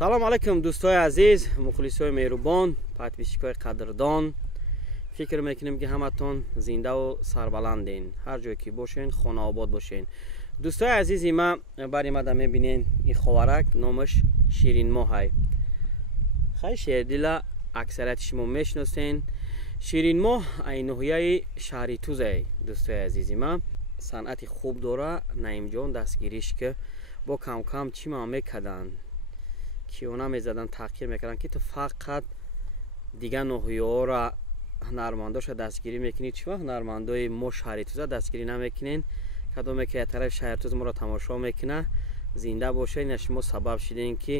салом алайкум дӯстои азиз, мухлисои меҳрубон, подписчикои қадрдон. фикр мекунем ки ҳаматон зиндаву сарбаланден, ҳар ҷое ки бошен хонаобод бошен. дӯстои азизи ма баримада мебинен ин ховарак номаш ширинмоҳай. хай шердила аксарияти шумо мешиносен. ширинмоҳ ай ноҳияи шаҳри тузай. дӯстои азизи ма санъати хуб дора. наимҷон дастгириш ки бо камкам чима мекарданд, киёна мезадан, таъқир мекарданд ки ту фақат дигар ноҳияҳоро ҳунармандоша дастгирӣ мекунӣ, чӣ вақт ҳунармандои мо шаҳри туза дастгирӣ намекунен? кадоме ки тарафи шаҳри туза моро тамошо мекуна, зинда бошед. ина шумо сабаб шудем ки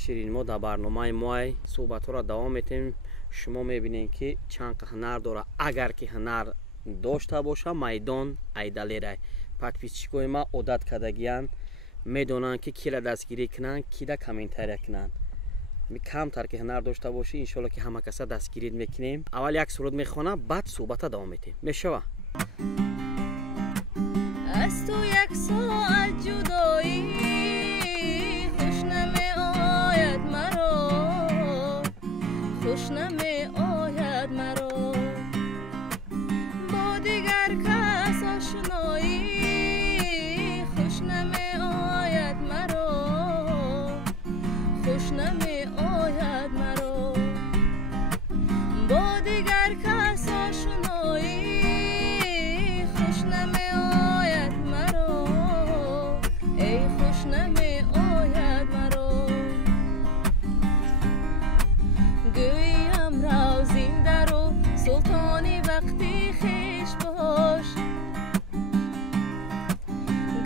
ширинмоҳ дар барномаи моай суҳбатҳоро давом метем. шумо мебинем ки чанд ҳунар дора. агар ки ҳунар дошта боша, майдон айдалерай. подписчикои ма одат кардагиянд, медонанд ки кира дастгирӣ кунанд, кида комментария кунанд. камтар ки ҳунар дошта бошӣ, иншоалло ки ҳама каса дастгирӣ мекунем. аввал як суруд мехонам, баъд суҳбата давом метем. мешава аз ту як соат ҷудоӣ хуш намеояд маро, хуш намеояд маро. бо дигар кас ошноӣ хуш намеояд маро, хуш намеояд маро. бо дигар кас ошноӣ хуш намеояд маро, эй хуш намеояд маро. гӯям равзиндару султони вақти хеш бош,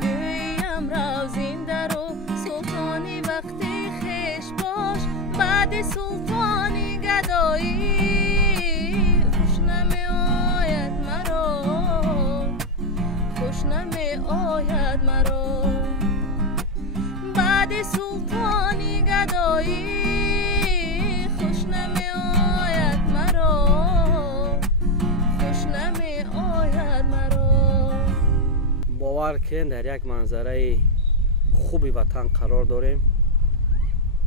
гӯям равзиндару султони вақти хеш бош. баъди султони гадоӣ хуш намеояд маро, хуш намеояд маро. баъди султони гадоӣ хуш намеояд маро, хуш намеояд маро. бовар кунед, дар як манзараи хуби ватан қарор дорем.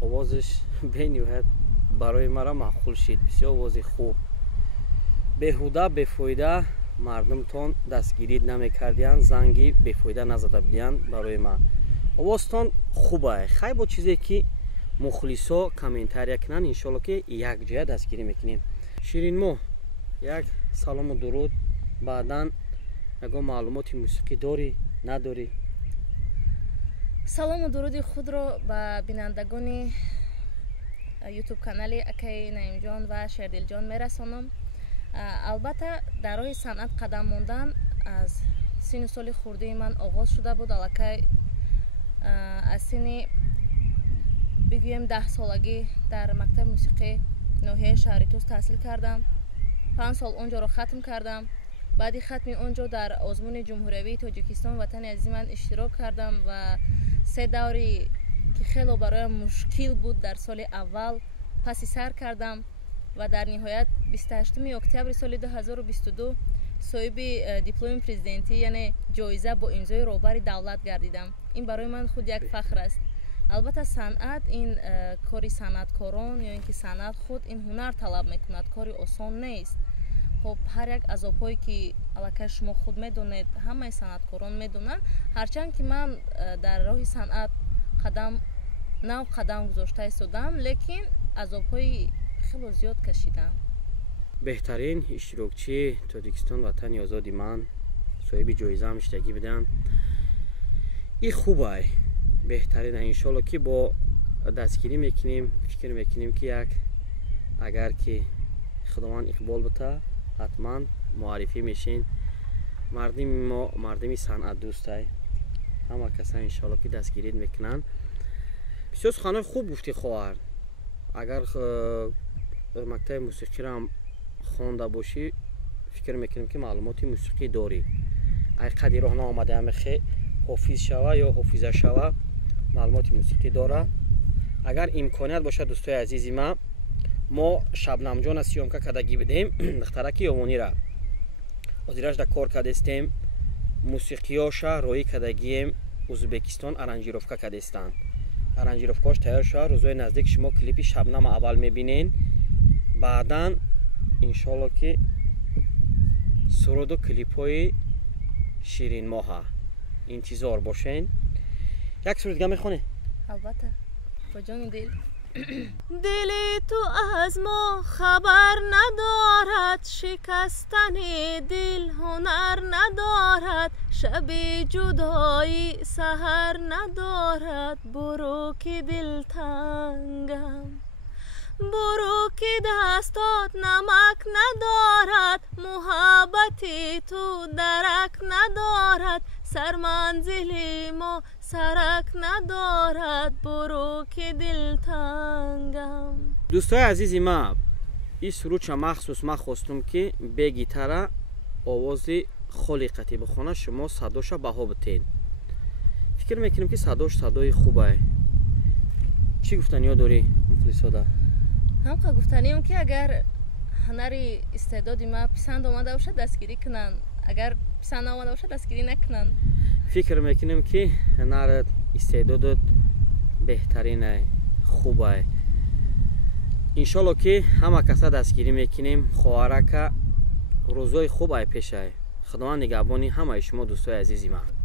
овозиш бениҳоят барои мара маъқул шид. бисёр овози хуб. беҳуда бефоида мардумтон дастгирӣ намекардиянд, занги бефоида назада будиянд барои ман. овозтон хубай. хай бо чизе ки мухлисо комментария кунанд, иншоалло ки якҷоя дастгирӣ мекунем. ширинмоҳ, як салому дуруд. баъдан ягон маълумоти мусиқӣ дорӣ, надорӣ? салому дуруди худро ба бинандагони ютуб канали акаи наимҷон ва шердилҷон мерасонам. албатта дар роҳи санъат қадам мондан аз сину соли хурдии ман оғоз шуда буд. аллакай аз сини бигӯем 10 солагӣ дар мактаби мусиқӣ ноҳияи шаҳри туз таҳсил кардам. 5 сол онҷоро хатм кардам. баъди хатми онҷо дар озмуни ҷумҳуриявии тоҷикистон ватани азизи ман иштирок кардам ва 3 даври ки хело бароям мушкил буд дар соли аввал паси сар кардам ва дар ниҳоят 28 октябри соли 2022 соҳиби дипломи президентӣ, яъне ҷоиза бо имзои роҳбари давлат гардидам. ин барои ман худ як фахр аст. албатта санъат, ин кори санъаткорон ё ин ки санъат худ ин ҳунар талаб мекунад, кори осон нест. хоб ҳар як азобҳое ки аллакай шумо худ медонед, ҳамаи санъаткорон медонанд. ҳарчанд ки ман дар роҳи санъат қадам гузошта истодам, лекин азобҳои хело зиёд кашидам. беҳтарин иштирокчии тоҷикистон ватани озоди ман, соҳиби ҷоизаам иштагӣ будам. ин хубай, беҳтарина. иншоалло ки бо дастгирӣ мекунем, фикр мекунем ки як агар ки худованд иқбол бута, ҳатман муаррифӣ мешин. мардими мо мардими санъатдӯстай. ҳама каса иншоалло ки дастгирӣ мекунанд. бисёр суханои хуб гуфти хоҳар. агар мактаби мусиқиро хонда бошӣ, фикр мекунем ки маълумоти мусиқӣ дорӣ. ай қади роҳ наомадаам хе ҳофиз шава ё ҳофиза шава, маълумоти мусиқӣ дора. агар имконият боша, дӯстои азизи ма, мо шабнамҷона сиёмка кардагӣ будем. духтараки ёвонира ҳозирашда кор кардестем. мусиқиёша роӣ кардагием Узбекистон аранжировка кардестанд. аранжировкааш тайёр шуд. рӯзои наздик шумо клипи шабнам аввал мебинен, баъдан иншоалло ки суруду клипҳои ширинмоҳа интизор бошен. як сур дига мехонем? албатта, бо ҷони дил. دلی تو از ما خبر ندارد، شکستن دل هنر ندارد، شب جدایی سحر ندارد. برو که دل تنگم، برو که دستات نمک ندارد، محبتی تو درک ندارد، سر منزل ما سرک ندارد. برو که دل تنگم. دوستای عزیزی ما این سرود مخصوص ما خواستم که به گیتاره آوازی خالقتی بخونه، شما صداش بها بتین. فکر میکنم که صداش صدای خوبه. چی گفتنی ها داری مخلصاده؟ هم گفتنیم که اگر هنری استعدادی ما پسند آمده باشه دستگیری کنن، اگر پسند آمده باشه دستگیری نکنن. فکر میکنم که هنر استعدادت بهترینه، خوبه. انشالله که همه کسا دستگیری میکنیم. خواهره که روزای خوب ای پیشه. خداوند نگهبانی همه شما دوستای عزیزی من.